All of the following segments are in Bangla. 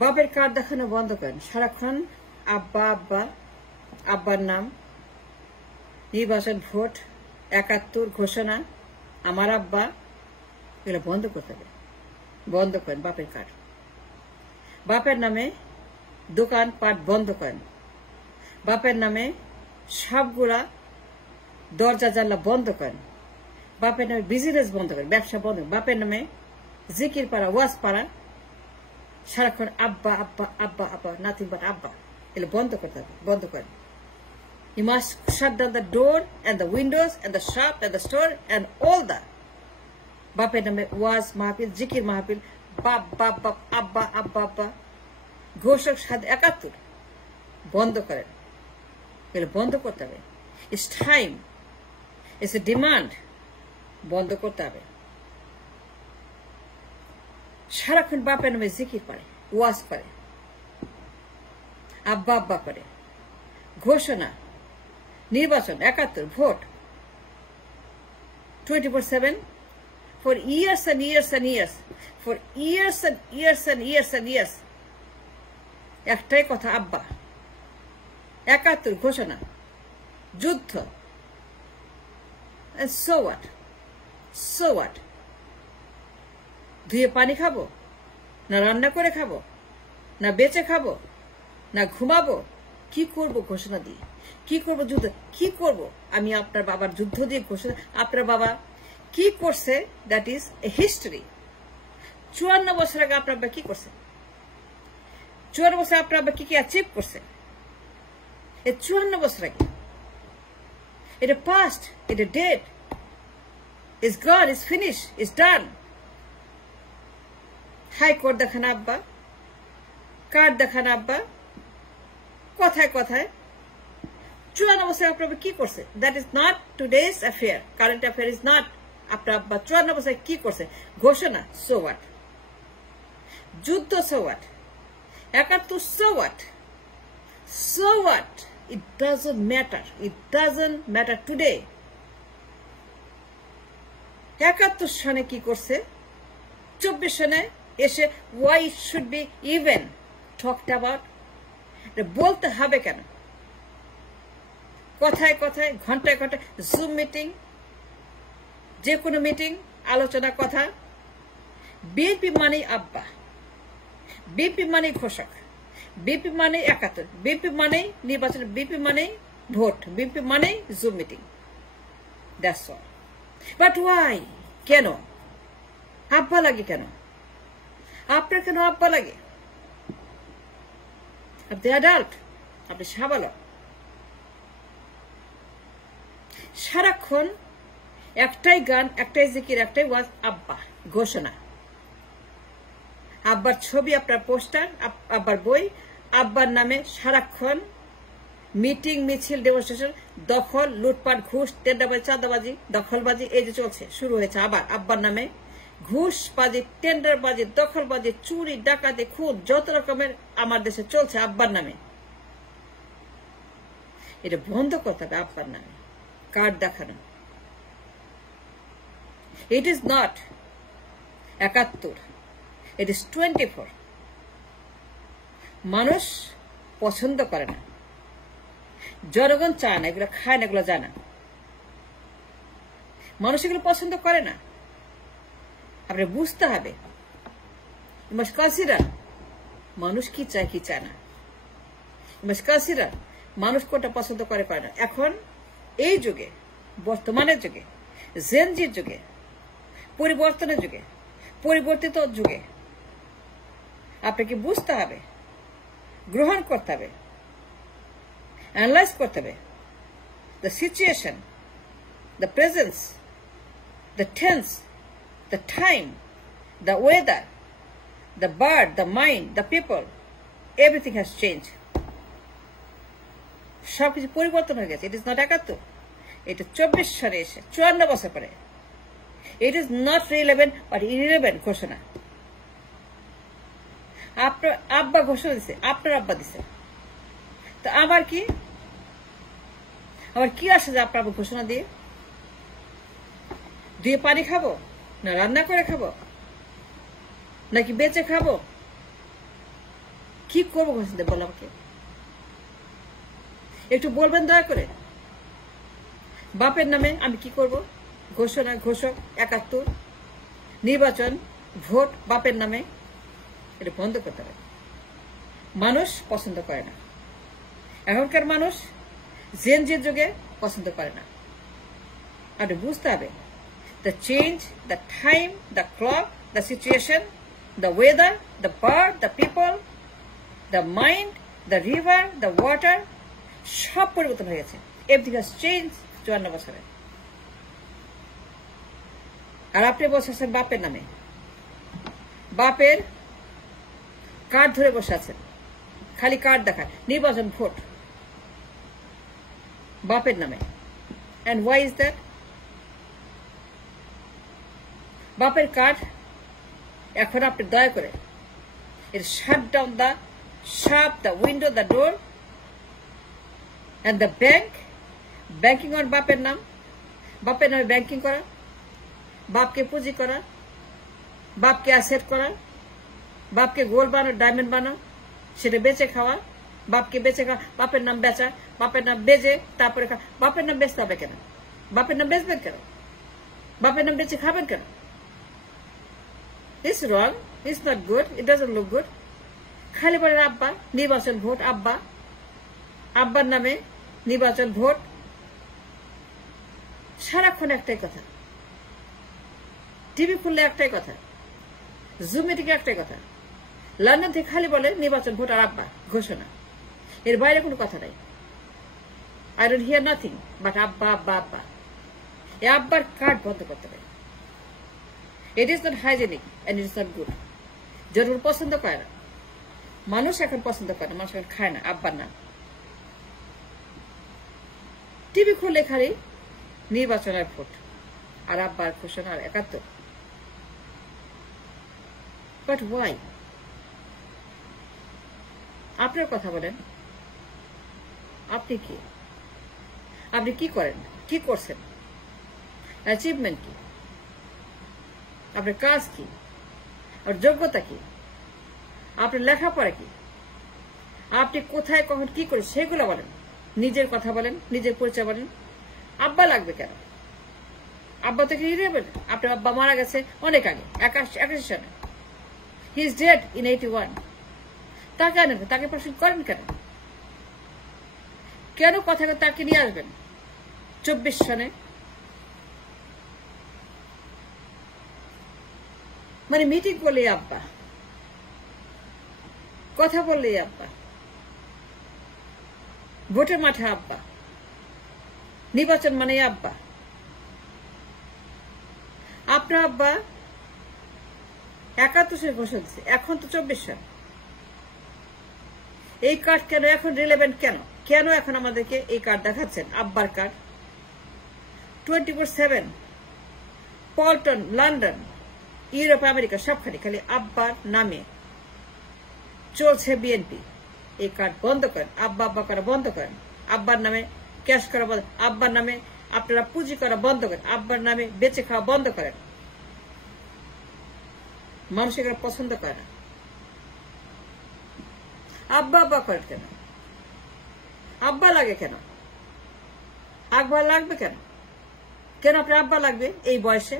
বাপের কার্ড দেখানো বন্ধ করেন। সারাক্ষণ আব্বা আব্বা, আব্বার নাম, নির্বাচন, ভোট, ৭১ ঘোষণা, আমার আব্বা, এগুলো বন্ধ করতে হবে। বন্ধ করেন বাপের কার্ড। বাপের নামে দোকান পাট বন্ধ করেন। বাপের নামে সবগুলা দরজা জানলা বন্ধ করেন। বাপের নামে বিজনেস বন্ধ করেন, ব্যবসা বন্ধ। বাপের নামে জিকির পাড়া, ওয়াজ পাড়া, সারাক্ষণ আব্বা আব্বা আব্বা আব্বা, নাথিং বাট আব্বা, এগুলো বন্ধ করতে হবে। বন্ধ করেন। You must shut down the door and the windows and the shop and the store and all that. বাপের নামে ওয়াজ মাহফিল, জিকির মাহফিল, বাপ বাপ বাপ, আব্বা আব্বা আব্বা, ঘোষক ৭১ বন্ধ করেন। এগুলো বন্ধ করতে হবে। It's time. It's a demand. বন্ধ করতে হবে। সারাক্ষণ বাপের নামে জিকির করে, ওয়াজ করে, আব্বা আব্বা করে, ঘোষণা, নির্বাচন, ৭১ vote, 24/7 for years and years and years, for years and years and years and years, একটাই কথা, আব্বা। ৭১ ঘোষণা, যুদ্ধ, and so what? So what? ধুয়ে পানি খাবো, না রান্না করে খাবো, না বেচে খাবো, না ঘুমাবো? কি করব ঘোষণা দিয়ে? কি করব যুদ্ধ? কি করব আমি আপনার বাবার যুদ্ধ দিয়ে ঘোষণা? আপনার বাবা কি করছে, দ্যাট ইজ এ হিস্টরি। ৫৪ বছর আগে আপনার বাবা কি করছে? ৫৪ বছর আপনার বাবা কি কি অ্যাচিভ করছে? এ ৫৪ বছর আগে। এটা পাস্ট, এটা dead, is gone, is finish, is done. High court দেখান আব্বা, কার্ড দেখান আব্বা, কথায় কথায়। ৫৪ বছর আপনার কি করছে? That is not today's affair, current affair is not. আপনার আব্বা ৫৪ বছর কি করছে? ঘোষণা, সো হোয়াট? যুদ্ধ, so what? ৭১, so what? So what? It doesn't matter, it doesn't matter today. ৭১ সনে কি করছে? ২৪ সনে এসে why should be even talked about? বলতে হবে কেন? কথায় কথায়, ঘন্টায় ঘন্টায়, জুম মিটিং, যে কোনো মিটিং, আলোচনা, কথা। বিএনপি মানে আব্বা, বিএনপি মানে ঘোষক, বিএনপি মানে ৭১, বিএনপি মানে নির্বাচন, বিএনপি মানে ভোট, বিএনপি মানে zoom meeting. That's all. But why? কেন আব্বা লাগে? কেন আপনার কেন আব্বা লাগে? আপনি অ্যাডাল্ট, আপনি সাবালক। সারাক্ষণ একটাই গান, একটাই জিকির, একটাই ওয়াজ, আব্বা, ঘোষণা। আব্বার ছবি, আপনার পোস্টার, আব্বার বই, আব্বার নামে সারাক্ষণ মিটিং, মিছিল, ডেমনস্ট্রেশন, দখল, লুটপাট, ঘুষ, টেন্ডারবাজি, চাঁদাবাজি, দখলবাজি, এই যে চলছে, শুরু হয়েছে আবার আব্বার নামে। ঘুষবাজি, টেন্ডারবাজি, দখলবাজি, চুরি, ডাকাতি, খুন, যত রকমের আমার দেশে চলছে আব্বার নামে। এটা বন্ধ করতে হবে আব্বার নামে কার্ড দেখানো। ইট ইজ নট ৭১, ইট ইজ 24। মানুষ পছন্দ করে না, জনগণ চায় না, এগুলো খায় না, এগুলো যায় না। মানুষ এগুলো পছন্দ করে না। আপনি বুঝতে হবে, ইউ মাস্ট কনসিডার মানুষ কি চায়, কি চায় না। ইউ মাস্ট কনসিডার মানুষ কোনটা পছন্দ করে, করে না। এখন এই যুগে, বর্তমানের যুগে, জেনজির যুগে, পরিবর্তনের যুগে, পরিবর্তিত যুগে আপনাকে বুঝতে হবে, গ্রহণ করতে হবে, অ্যানালাইজ করতে হবে the situation, the presence, the tense, the time, the weather, the bird, the mind, the people, everything has changed. সবকিছু পরিবর্তন হয়ে গেছে। ইট ইজ নট ৭১, এটা ২৪ সালে এসে ৫৪ বছর পরে। It is not relevant but irrelevant ঘোষণা। আপনার আব্বা ঘোষণা দিছে, আপনার আব্বা দিছে, তো আমার কি? আমার কি আসে যে আপনার আব্বা ঘোষণা দিয়ে? দিয়ে পানি খাবো, না রান্না করে খাবো, নাকি বেচে খাবো, কি করবো ঘোষণা বল আমাকে, একটু বলবেন দয়া করে। বাপের নামে আমি কি করব? ঘোষণা, ঘোষক, ৭১, নির্বাচন, ভোট বাপের নামে, এটা বন্ধ করতে হবে। মানুষ পছন্দ করে না, এখনকার মানুষ জেনজির যুগে পছন্দ করে না। আপনি বুঝতে হবে the change, the time, the clock, the situation, the weather, the bird, the people, the mind, the river, the water, সব পরিবর্তন হয়ে গেছে। এভরিথিং হ্যাজ চেঞ্জ ৫৪ বছরে। আর আপনি বসেছেন বাপের নামে, বাপের কার্ড ধরে বসে আছেন, খালি কার্ড দেখায়, নির্বাচন, ভোট বাপের নামে। And why is that? বাপের কার্ড এখন আপনি দয়া করে এর shut down the shop, the window, the door and the bank, banking on বাপের নাম, বাপের নামে ব্যাংকিং করা, বাপকে পুঁজি করা, বাপকে অ্যাসেট করা, বাপকে গোল্ড বানানো, ডায়মন্ড বানানো, সেটা বেচে খাওয়া, বাপকে বেচে খাওয়া, বাপের নাম বেচা, বাপের নাম বেচে তারপরে বাপের নাম বেচতে হবে কেন? বাপের নাম বেচবেন কেন? বাপের নাম বেচে খাবেন কেন? It's wrong. It's not good. It doesn't look good. খালি বলেন আব্বা, নির্বাচন, ভোট, আব্বা, আব্বার নামে নির্বাচন, ভোট, সারাক্ষণ একটাই কথা, টিভি খুললে একটাই কথা, জুম মিটিংয়ে একটাই কথা, লন্ডন থেকে খালি বলে নির্বাচন, ভোট আর আব্বা, ঘোষণা, এর বাইরে কোনো কথা নাই। I don't hear nothing but আব্বা, আব্বা, আব্বা। এই আব্বার কার্ড বন্ধ করতে হবে। It is not hygienic and it is not good. জরুর পছন্দ করে না মানুষ, এখন পছন্দ করে না মানুষ, এখন খায় না আব্বার নাম। টিভি খুললে খালি নির্বাচন আর ভোট আর আব্বার ঘোষণা আর ৭১। But why? আপনার কথা বলেন, আপনি কি, আপনি কি করেন, কি করছেন, অ্যাচিভমেন্ট কি, আপনার কাজ কি, আপনার যোগ্যতা কি, আপনার লেখাপড়া কি, আপনি কোথায় কখন কি করেন সেগুলো বলেন। নিজের কথা বলেন, নিজের পরিচয় বলেন। আব্বা লাগবে কেন? আব্বা তো কি নেবেন? আপনার আব্বা মারা গেছে অনেক আগে, ৮১ সালে। He is dead in 81। তাকে আনেন, তাকে প্রশ্ন করেন কেন? কেন কথা তাকে নিয়ে আসবেন ২৪ সনে? মানে মিটিং করলে আব্বা, কথা বললে আব্বা, ভোটের মাঠে আব্বা, নির্বাচন মানে আব্বা। আপনার আব্বা ৭১ সালে ঘোষণা দিচ্ছে, এখন তো ২৪ সাল। এই কার্ড কেন এখন রিলেভেন্ট? কেন কেন এখন আমাদেরকে এই কার্ড দেখাচ্ছেন? আব্বার card 24/7 Paltan, London, Europe, America সবখানে খালি আব্বার নামে চলছে বিএনপি। এই কার্ড বন্ধ করেন, আব্বা আব্বা করা বন্ধ করেন, আব্বার নামে ক্যাশ করা বন্ধ, আব্বার নামে আপনারা পুঁজি করা বন্ধ করেন, আব্বার নামে বেচে খাওয়া বন্ধ করেন। মানুষ এগুলো পছন্দ করে না। আব্বা আব্বা করেন কেন? আব্বা লাগে কেন? আব্বা লাগবে কেন? কেন আপনার আব্বা লাগবে এই বয়সে?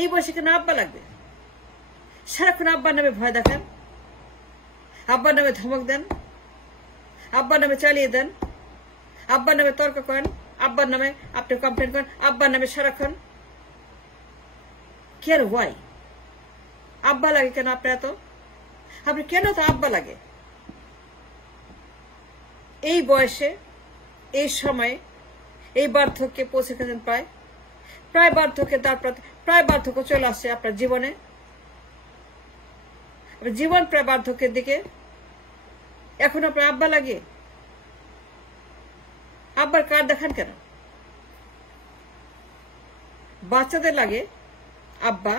এই বয়সে কেন আব্বা লাগবে? সারাক্ষণ আব্বার নামে ভয় দেখান, আব্বার নামে ধমক দেন, আব্বার নামে চালিয়ে দেন, আব্বার নামে তর্ক করেন, আব্বার নামে আপনি কমপ্লেন করেন, আব্বার নামে সারাক্ষণ। কেন? ওয়াই? আব্বা লাগে কেন আপনার এত? আপনি কেন তো আব্বা লাগে? এই বয়সে, এই সময়ে, এই বার্ধক্যে পৌঁছে গেছেন, প্রায় বার্ধক্যে, তারপর প্রায় বার্ধক্য চলে আসছে আপনার জীবনে, জীবন প্রায় বার্ধক্যের দিকে। এখন আপনার আব্বা লাগে? আব্বার কার্ড দেখান কেন? বাচ্চাদের লাগে আব্বা,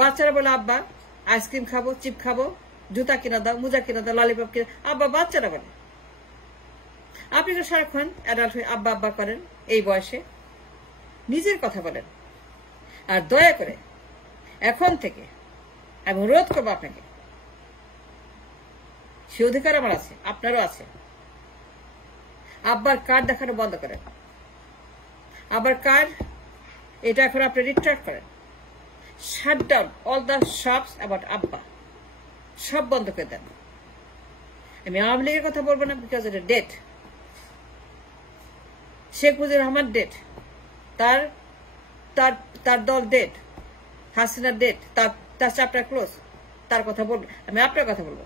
বাচ্চারা বলে আব্বা আইসক্রিম খাবো, চিপ খাবো, জুতা কিনা দাও, মোজা কিনা দাও, ললিপপ কিনা, আব্বা বাচ্চারা বলে। আপনি তো সারাক্ষণ অ্যাডাল্ট হয়ে আব্বা আব্বা করেন এই বয়সে। নিজের কথা বলেন। আর দয়া করে এখন থেকে আমি অনুরোধ করবো আপনাকে, সে অধিকার আমার আছে, আপনারও আছে। আব্বার কার্ড দেখানো বন্ধ করেন। আব্বার কার্ড এটা এখন আপনি রিট্রাক্ট করেন। Shut down all the shops about আব্বা, সব বন্ধ করে দেন। আমি আওয়ামী লীগের কথা বলবো না, বিকজ এটা ডেট। শেখ মুজিবুর রহমান ডেট, তার তার তার দল ডেট, হাসিনা ডেট, তার চ্যাপ্টার ক্লোজ। তার কথা বলবো, আমি আপনার কথা বলবো।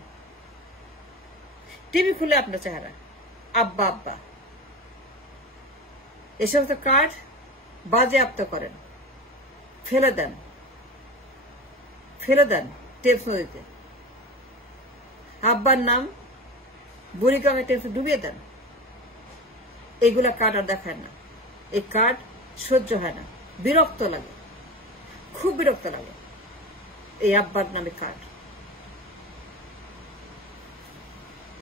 টিভি খুলে আপনার চেহারা আব্বা আব্বা। এ সমস্ত কার্ড বাজেয়াপ্ত করেন, ফেলে দেন, ফেলে দেন টেপস নদীতে। আব্বার নাম বুড়িগামে টেপস ডুবিয়ে দেন। এইগুলা কার্ড আর দেখায় না। এই কার্ড সহ্য হয় না, বিরক্ত লাগে, খুব বিরক্ত লাগে এই আব্বার নামে কার্ড।